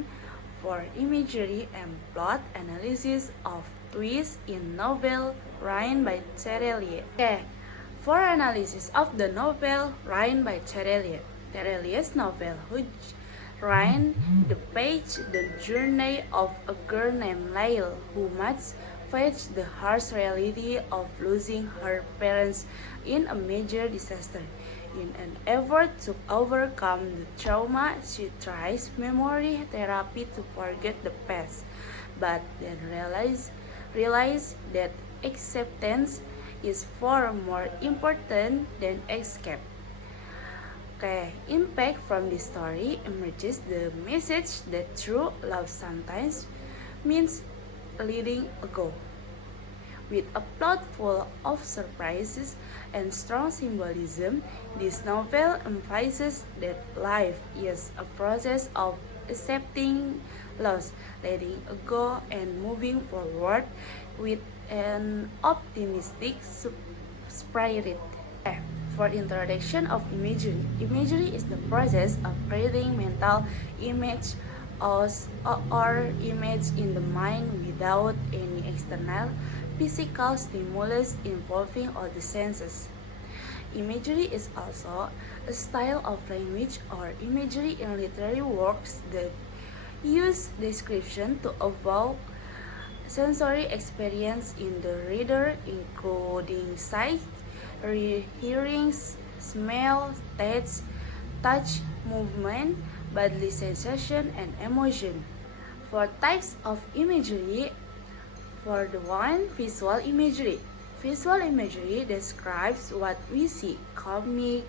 section for imagery and plot analysis of twists in novel written by Terelier. Okay, for analysis of the novel written by Terelier. Terelier's novel, which written the page the journey of a girl named Lail who must face the harsh reality of losing her parents in a major disaster. In an effort to overcome the trauma, she tries memory therapy to forget the past, but then realize that acceptance is far more important than escape. Okay, impact from this story emerges the message that true love sometimes means letting go. With a plot full of surprises and strong symbolism, this novel emphasizes that life is a process of accepting loss, letting go, and moving forward with an optimistic spirit. For introduction of imagery, imagery is the process of creating mental image or image in the mind without any external physical stimulus involving all the senses. Imagery is also a style of language or imagery in literary works that use description to evoke sensory experience in the reader, including sight, hearing, smell, taste, touch, movement, bodily sensation, and emotion. For types of imagery, for the one, visual imagery. Visual imagery describes what we see, comic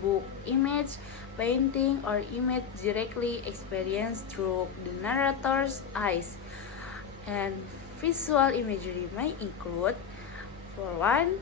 book image, painting, or image directly experienced through the narrator's eyes. And visual imagery may include, for one,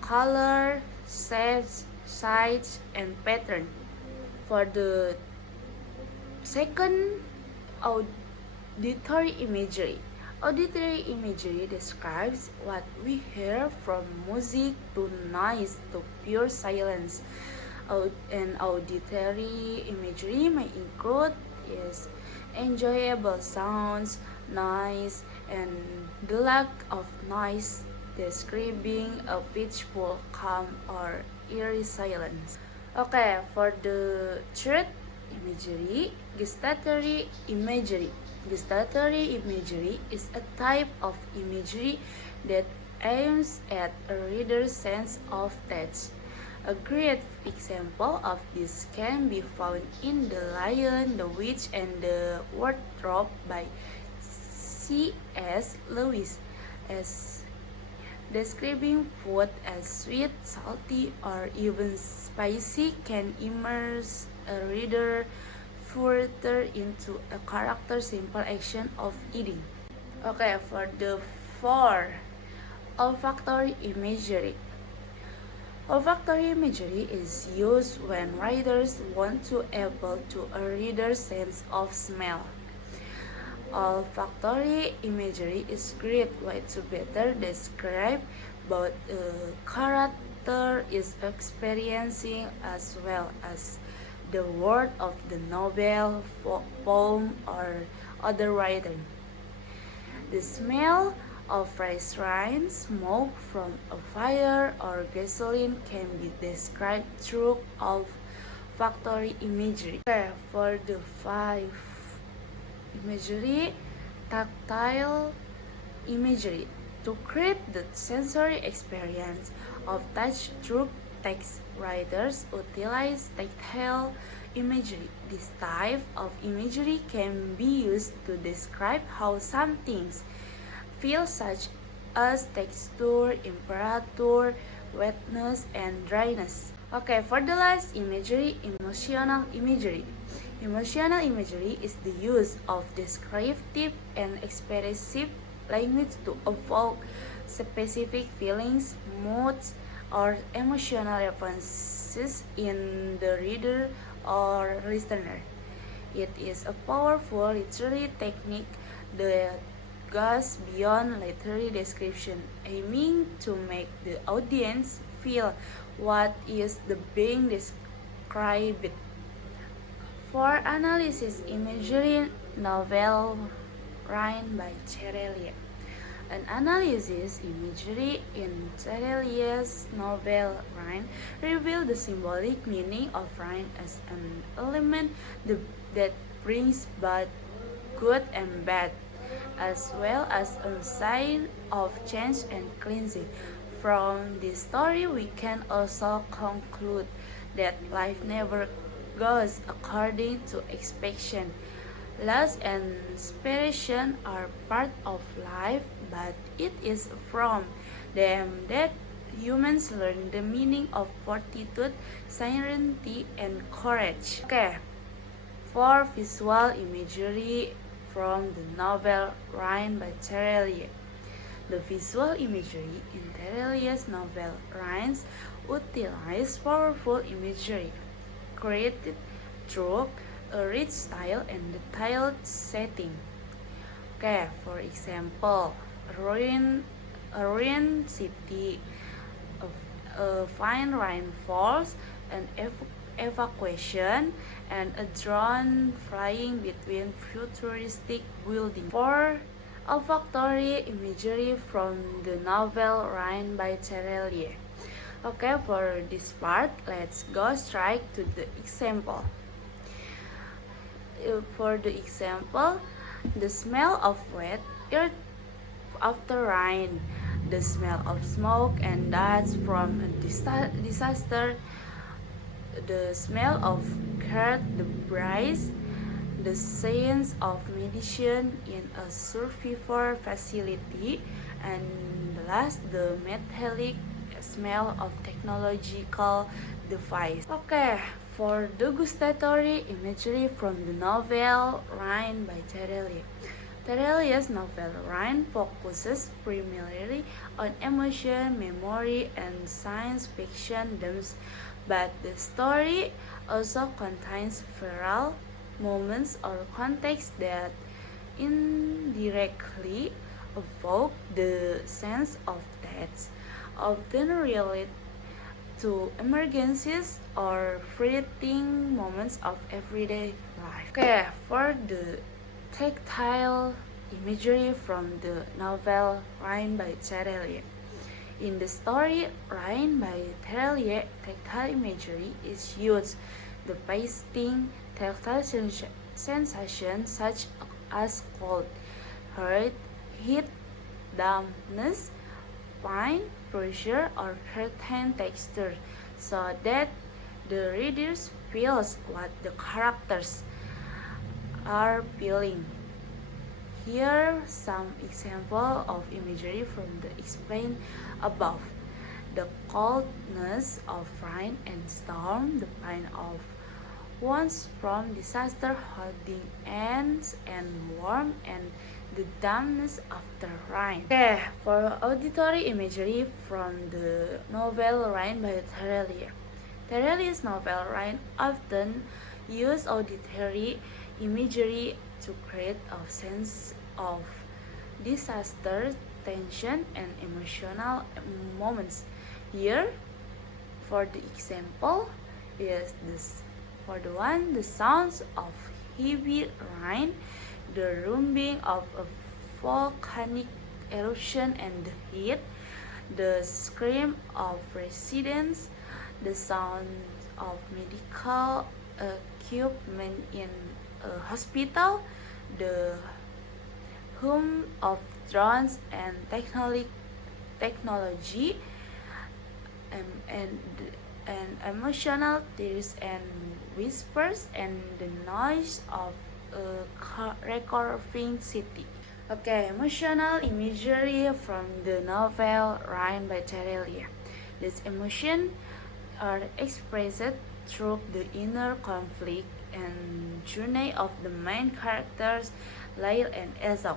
color, shapes, size, and pattern. For the second, auditory imagery. Auditory imagery describes what we hear from music to noise to pure silence. And auditory imagery may include enjoyable sounds, noise, and the lack of noise, describing a peaceful, calm, or eerie silence. Okay, for the third imagery, gustatory imagery. Gustatory imagery is a type of imagery that aims at a reader's sense of taste. A great example of this can be found in The Lion, the Witch, and the Wardrobe by C.S. Lewis, as describing food as sweet, salty, or even spicy can immerse a reader further into a character's simple action of eating. Okay, for the fourth, olfactory imagery. Olfactory imagery is used when writers want to appeal to a reader's sense of smell. Olfactory imagery is a great way to better describe what a character is experiencing as well as the word of the novel, poem, or other writing. The smell of fresh rain, smoke from a fire, or gasoline can be described through olfactory imagery. For the fifth imagery, tactile imagery. To create the sensory experience of touch through text, writers utilize tactile imagery. This type of imagery can be used to describe how some things feel, such as texture, temperature, wetness, and dryness. Okay, for the last imagery, emotional imagery. Emotional imagery is the use of descriptive and expressive language to evoke specific feelings, moods, or emotional responses in the reader or listener. It is a powerful literary technique that goes beyond literary description, aiming to make the audience feel what is being described. For analysis imagery novel Rhine by Cherelia. An analysis imagery in Cherelia's novel Rhine reveals the symbolic meaning of Rhine as an element that brings both good and bad, as well as a sign of change and cleansing. From this story, we can also conclude that life never goes according to expectation. Loss and separation are part of life, but it is from them that humans learn the meaning of fortitude, serenity, and courage. Okay, for visual imagery from the novel Rhine by Terelie. The visual imagery in Terelia's novel Rhine utilizes powerful imagery created through a rich style and detailed setting. Okay, for example, a ruined city, a fine rainfalls, an evacuation, and a drone flying between futuristic buildings. For olfactory imagery from the novel Rhine by Terelie. Okay, for this part, let's go straight to the example. For the example, the smell of wet earth after rain, the smell of smoke and dust from a disaster, the smell of cured debris, the sense of medicine in a survivor facility, and last, the metallic smell of technological device. Okay, for the gustatory imagery from the novel Rhine by Terelie. Terelia's novel Rhine focuses primarily on emotion, memory, and science fiction themes, but the story also contains viral moments or contexts that indirectly evoke the sense of death, often related to emergencies or fleeting moments of everyday life. Okay, for the tactile imagery from the novel Rhine by Terelie. In the story Rhine by Terelie, tactile imagery is used. The pasting tactile sensations such as cold, heat, dampness, pain, pressure, or certain texture, so that the reader feels what the characters are feeling. Here are some examples of imagery from the explained above. The coldness of rain and storm, the pain of wounds from disaster holding ends and warm, and the dampness after rain. Okay, for auditory imagery from the novel Rhine by Terelie. Terelie's novel Rhine often uses auditory imagery to create a sense of disaster, tension, and emotional moments. Here, for the example, is this. For the one, the sounds of heavy rain, the rumbling of a volcanic eruption and the heat, the scream of residents, the sound of medical equipment in a hospital, the hum of drones and technology, and emotional tears and whispers, and the noise of a recurring city. Okay, emotional imagery from the novel Rhine by Terelie. These emotions are expressed through the inner conflict and journey of the main characters, Lail and Ezok.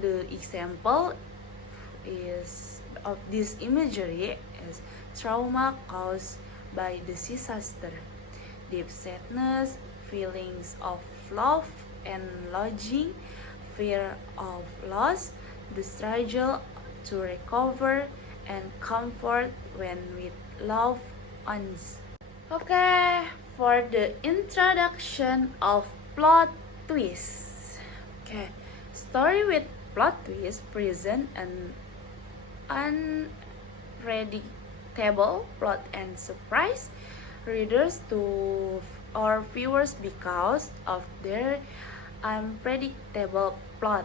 The example is of this imagery is trauma caused by the disaster, deep sadness, feelings of love and longing, fear of loss, the struggle to recover, and comfort when with loved ones. Okay, For the introduction of plot twist. Okay, story with plot twist present an unpredictable plot and surprise readers to or viewers because of their unpredictable plot.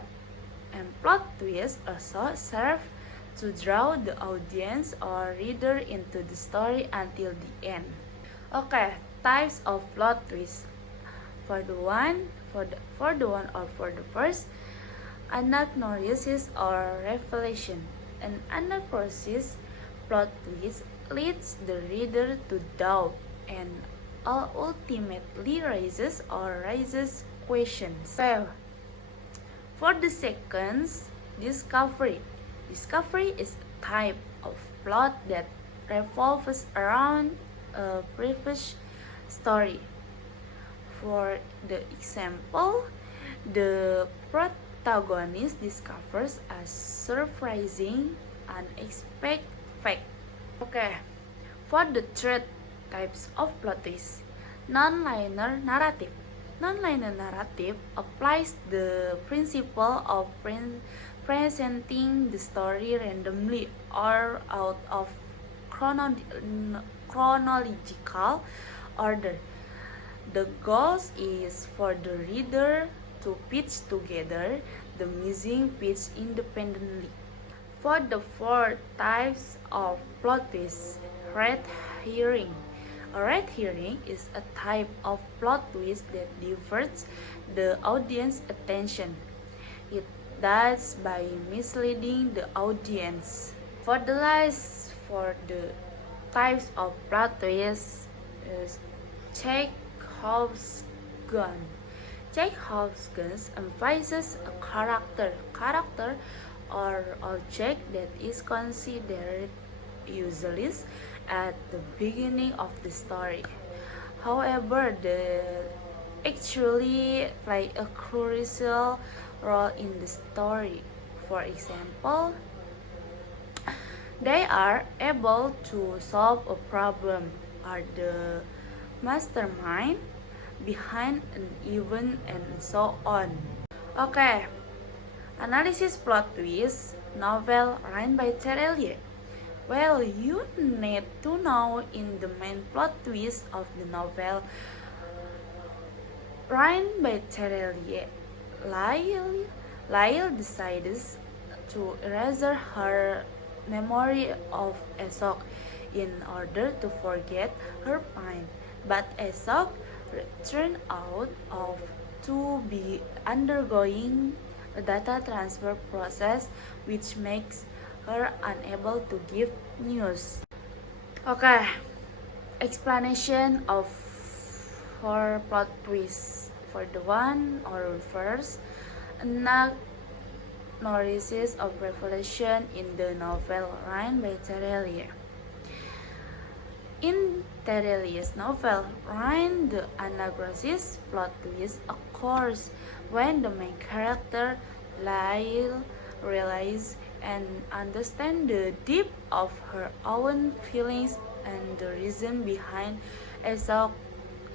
And plot twists also serve to draw the audience or reader into the story until the end. Okay, types of plot twists. For the one or for the first, anagnosis or revelation. An anagnosis plot twist leads the reader to doubt and ultimately raises questions. So, for the second, discovery. Discovery is a type of plot that revolves around a previous story. For the example, the protagonist discovers a surprising, unexpected fact. Okay, for the third types of plot twist, non-linear narrative. Non-linear narrative applies the principle of presenting the story randomly or out of chronological order. The goal is for the reader to piece together the missing piece independently. For the four types of plot twist, red herring. A red herring is a type of plot twist that diverts the audience's attention. It does by misleading the audience. For the last, for the types of plot twist is Chekhov's gun. Chekhov's gun emphasizes a character or object that is considered useless at the beginning of the story. However, they actually play a crucial role in the story. For example, they are able to solve a problem, are the mastermind behind an event, and so on. Okay, analysis plot twist novel written by Terelie. Well, you need to know in the main plot twist of the novel written by Terelie. Lyle decides to erase her memory of Aesop in order to forget her pain. But Aesop turned out to be undergoing a data transfer process which makes her unable to give news. Okay, explanation of for plot twist. For the one or first, analysis of revelation in the novel written by Terelie. In Terelie's novel, written the anagnosis plot twist occurs when the main character Lyle realizes and understands the depth of her own feelings and the reason behind Aesop's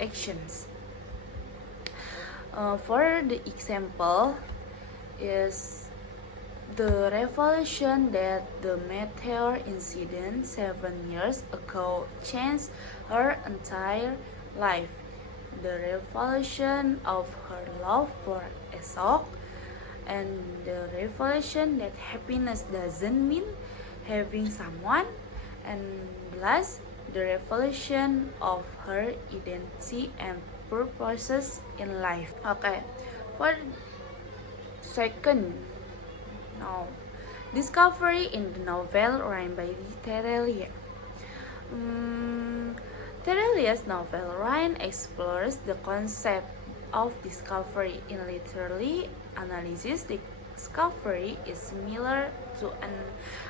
actions. For the example is the revelation that the meteor incident 7 years ago changed her entire life. The revelation of her love for Aesop, and the revelation that happiness doesn't mean having someone, and last, the revelation of her identity and purposes in life. Okay, for second, now discovery in the novel written by Terelie. Terelie's novel Ryan explores the concept of discovery. In literary analysis, discovery is similar to an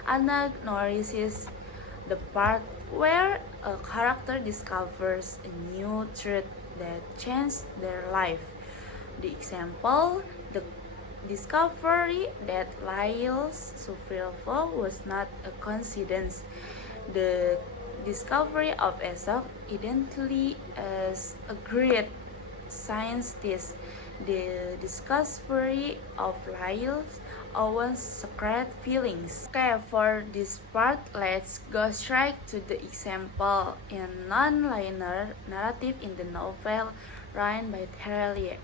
anagnosis, the part where a character discovers a new truth that changes their life. The example, the discovery that Lyle's survival was not a coincidence. The discovery of Aesop identity as a great scientist. The discovery of Lyell's own secret feelings. Okay, for this part, let's go straight to the example in non-linear narrative in the novel written by Terelie.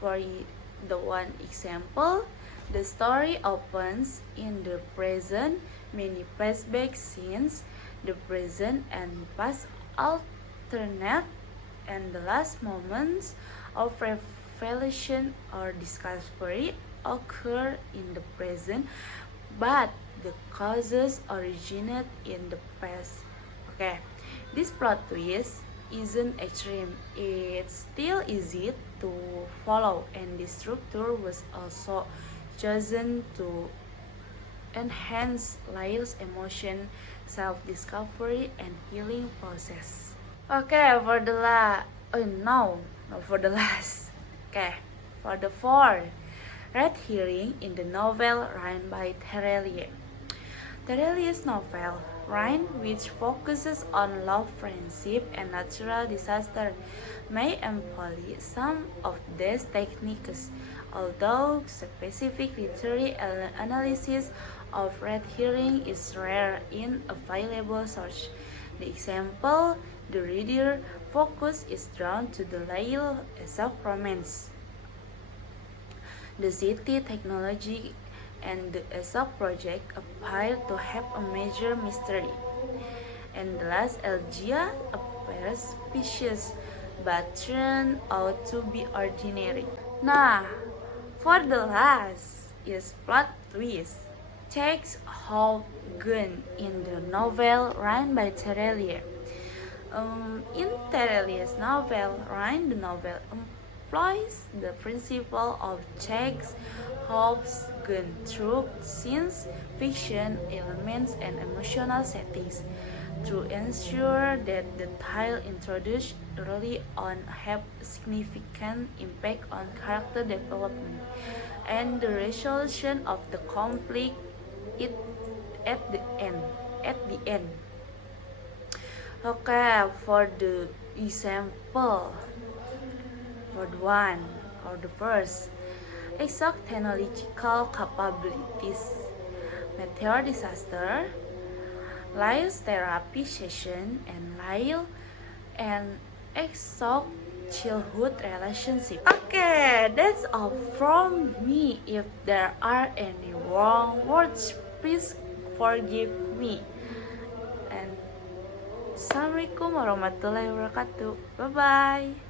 For the one example, the story opens in the present, many flashback scenes, the present and past alternate, and the last moments of revelation or discovery occur in the present, but the causes originate in the past. Okay, this plot twist isn't extreme, it's still easy to follow, and the structure was also chosen to enhance Lyell's emotion, self-discovery, and healing process. Okay, for the for the last. Okay, for the four, red herring in the novel written by Terelie. Terelie's novel, Rain, which focuses on love, friendship, and natural disaster, may employ some of these techniques, although specific literary analysis of red herring is rare in available sources. The example, the reader focus is drawn to the Lyell Aesop romance. The city technology and the Aesop project appear to have a major mystery. And the last, Elgia appears specious but turns out to be ordinary. Nah, for the last is plot twist. Takes Hope Gun in the novel written by Terelie. In Terelie's novel, Ryan the novel employs the principle of checks, hopes, gun through scenes, fiction, elements, and emotional settings to ensure that the tale introduced early on have significant impact on character development and the resolution of the conflict at the end. Okay, for the example, for the one or the first, exact technological capabilities, meteor disaster, Lyell's therapy session, and Lyell and Aesop childhood relationship. Okay, that's all from me. If there are any wrong words, please forgive me. And Assalamualaikum warahmatullahi wabarakatuh. Bye bye.